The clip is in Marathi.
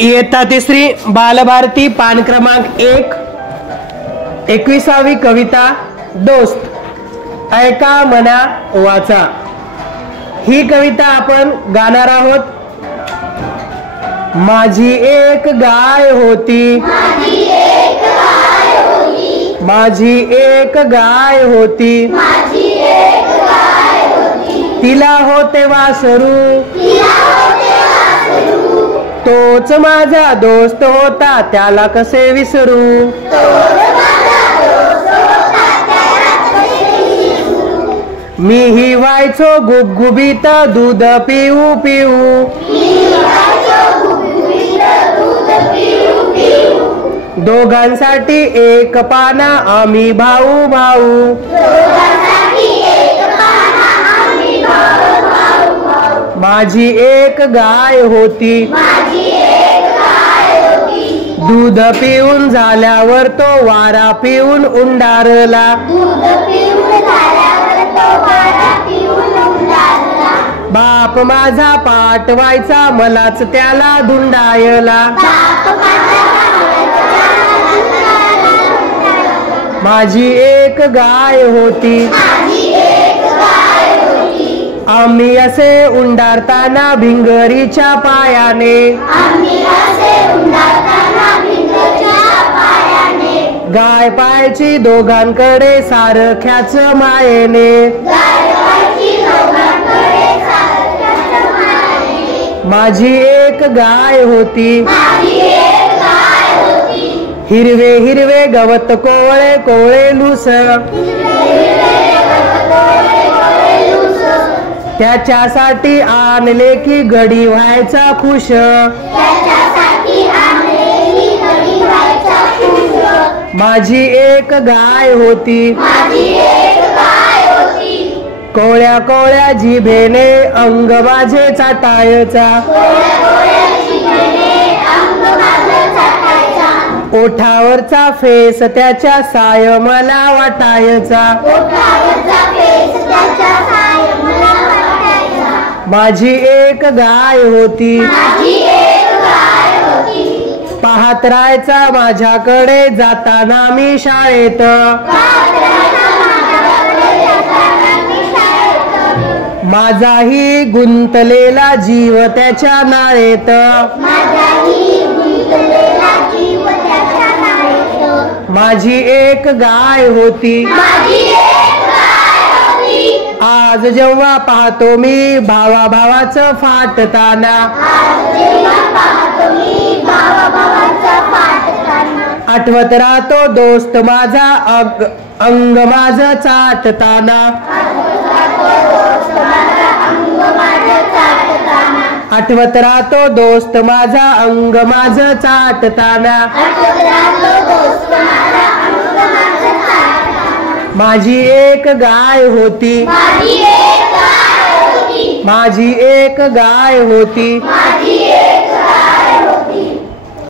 इयत्ता तिसरी बालभारती पान क्रमांक 1 21वी कविता दोस्त ऐका मना वाचा। ही कविता आपण गाणार आहोत। माझी एक गाय होती, माझी एक गाय होती, तिला होते वासरू, तोच माझा दोस्त होता त्याला कसे विसरू। मी ही व्हायचो गुबगुबीत दूध पिऊ पिऊ, दोघांसाठी एक पाना आम्ही भाऊ भाऊ। माझी एक गाय होती, दूध पिऊन झाल्यावर तो वारा पिऊन उंडारला, बाप माझा पाठवायचा मलाच त्याला धुंडायला। माझी एक गाय होती, आम्ही असे उंडारताना भिंगरीच्या पायाने, गाय पायाची दोघांकडे सारख्याच मायेने। माझी एक गाय होती, हिरवे हिरवे गवत कोवळे कोवळे लूस, त्याच्यासाठी आणले की गडी व्हायचा खुश। माझी एक गाय होती, कोवळ्या कोवळ्या जिभेने अंग माझे चाटायचा, ओठावरचा फेस त्याच्या साय मला वाटायचा। माझी एक गाय होती, पाहत राहायचा माझ्याकडे जाताना मी शाळेत, माझाही गुंतलेला जीव त्याच्या नाळेत। माझी एक गाय होती, आज जेव्हा पाहतो मी भावा भावाचं फाटताना, आठवत राहतो दोस्त माझा अंग माझं चाटताना, आठवत राहतो दोस्त माझा अंग माझं चाटताना। माझी एक गाय होती, माझी एक गाय होती।